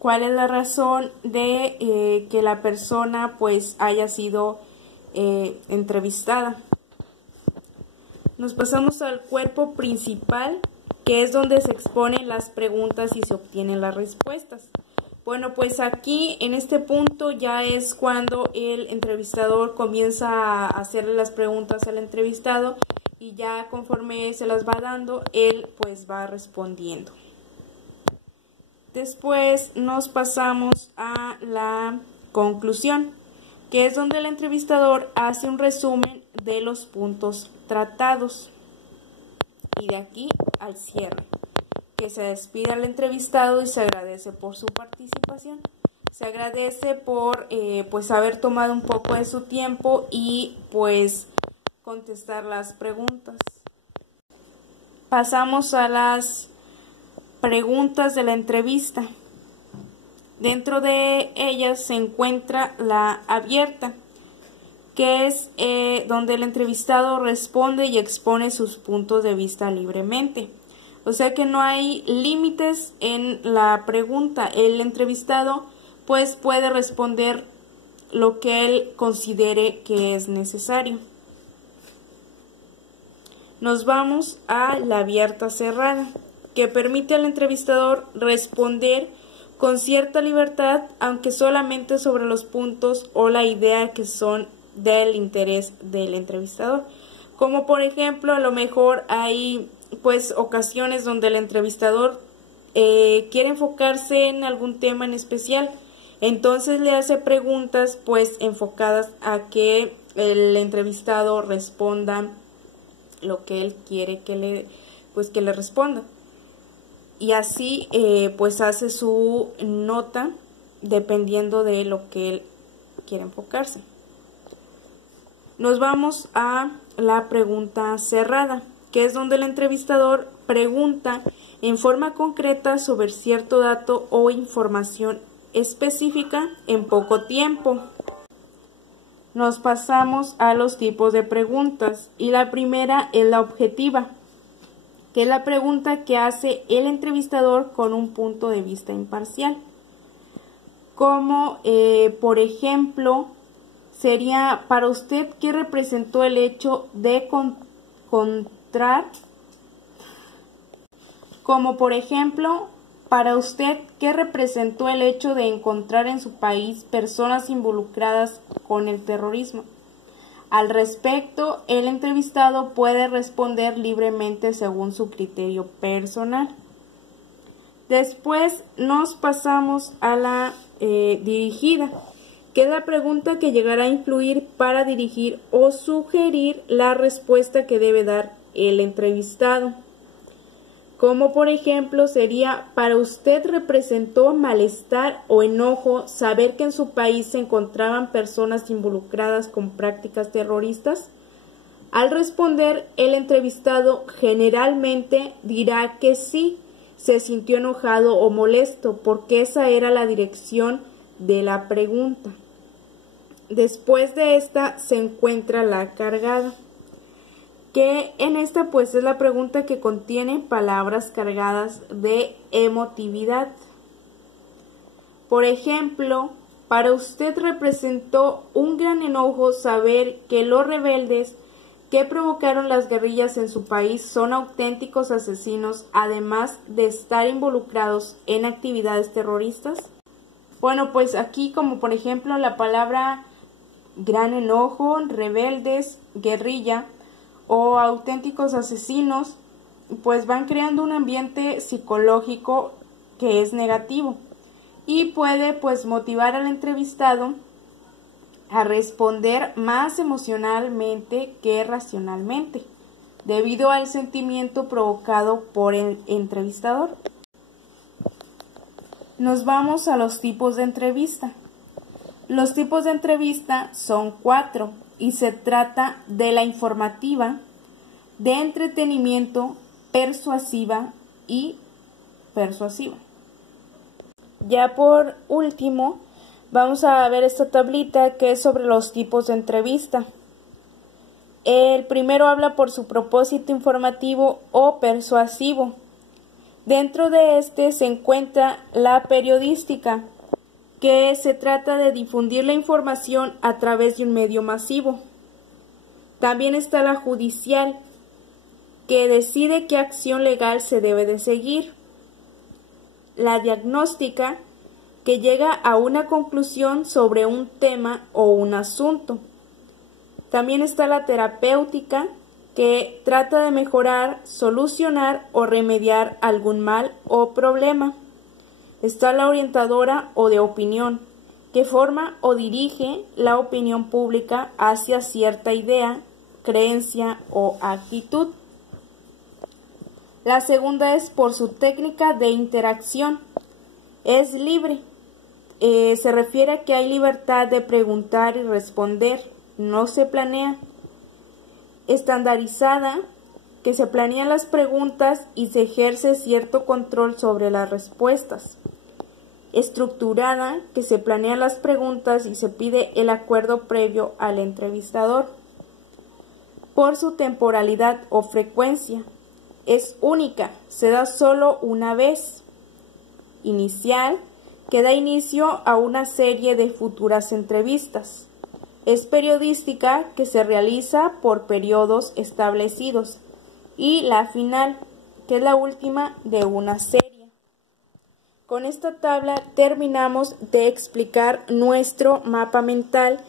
cuál es la razón de que la persona pues haya sido entrevistada. Nos pasamos al cuerpo principal, que es donde se exponen las preguntas y se obtienen las respuestas. Bueno, pues aquí en este punto ya es cuando el entrevistador comienza a hacerle las preguntas al entrevistado y ya conforme se las va dando, él pues va respondiendo. Después nos pasamos a la conclusión, que es donde el entrevistador hace un resumen de los puntos tratados. Y de aquí al cierre, que se despide al entrevistado y se agradece por su participación. Se agradece por pues haber tomado un poco de su tiempo y pues contestar las preguntas. Pasamos a las preguntas de la entrevista. Dentro de ellas se encuentra la abierta, que es donde el entrevistado responde y expone sus puntos de vista libremente. O sea que no hay límites en la pregunta. El entrevistado pues puede responder lo que él considere que es necesario. Nos vamos a la abierta cerrada, que permite al entrevistador responder con cierta libertad, aunque solamente sobre los puntos o la idea que son del interés del entrevistador. Como por ejemplo, a lo mejor hay pues ocasiones donde el entrevistador quiere enfocarse en algún tema en especial, entonces le hace preguntas pues enfocadas a que el entrevistado responda lo que él quiere que le responda. Y así pues hace su nota dependiendo de lo que él quiere enfocarse. Nos vamos a la pregunta cerrada, que es donde el entrevistador pregunta en forma concreta sobre cierto dato o información específica en poco tiempo. Nos pasamos a los tipos de preguntas y la primera es la objetiva, que es la pregunta que hace el entrevistador con un punto de vista imparcial. Como por ejemplo sería: para usted, ¿qué representó el hecho de encontrar? Como por ejemplo, para usted, ¿qué representó el hecho de encontrar en su país personas involucradas con el terrorismo? Al respecto, el entrevistado puede responder libremente según su criterio personal. Después nos pasamos a la dirigida, que es la pregunta que llegará a influir para dirigir o sugerir la respuesta que debe dar el entrevistado. Como por ejemplo sería: para usted representó malestar o enojo saber que en su país se encontraban personas involucradas con prácticas terroristas. Al responder, el entrevistado generalmente dirá que sí, se sintió enojado o molesto, porque esa era la dirección de la pregunta. Después de esta se encuentra la cargada, que en esta pues es la pregunta que contiene palabras cargadas de emotividad. Por ejemplo, para usted representó un gran enojo saber que los rebeldes que provocaron las guerrillas en su país son auténticos asesinos, además de estar involucrados en actividades terroristas. Bueno, pues aquí como por ejemplo la palabra gran enojo, rebeldes, guerrilla o auténticos asesinos, pues van creando un ambiente psicológico que es negativo y puede pues motivar al entrevistado a responder más emocionalmente que racionalmente, debido al sentimiento provocado por el entrevistador. Nos vamos a los tipos de entrevista. Los tipos de entrevista son 4 y se trata de la informativa, de entretenimiento, persuasiva y persuasiva. Ya por último, vamos a ver esta tablita que es sobre los tipos de entrevista. El primero habla por su propósito informativo o persuasivo. Dentro de este se encuentra la periodística, que se trata de difundir la información a través de un medio masivo. También está la judicial, que decide qué acción legal se debe de seguir. La diagnóstica, que llega a una conclusión sobre un tema o un asunto. También está la terapéutica, que trata de mejorar, solucionar o remediar algún mal o problema. Está la orientadora o de opinión, que forma o dirige la opinión pública hacia cierta idea, creencia o actitud. La segunda es por su técnica de interacción. Es libre. Se refiere a que hay libertad de preguntar y responder, no se planea. Estandarizada, que se planean las preguntas y se ejerce cierto control sobre las respuestas. Estructurada, que se planean las preguntas y se pide el acuerdo previo al entrevistador. Por su temporalidad o frecuencia. Es única, se da solo una vez. Inicial, que da inicio a una serie de futuras entrevistas. Es periodística, que se realiza por periodos establecidos. Y la final, que es la última de una serie. Con esta tabla terminamos de explicar nuestro mapa mental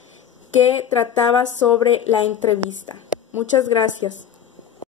que trataba sobre la entrevista. Muchas gracias.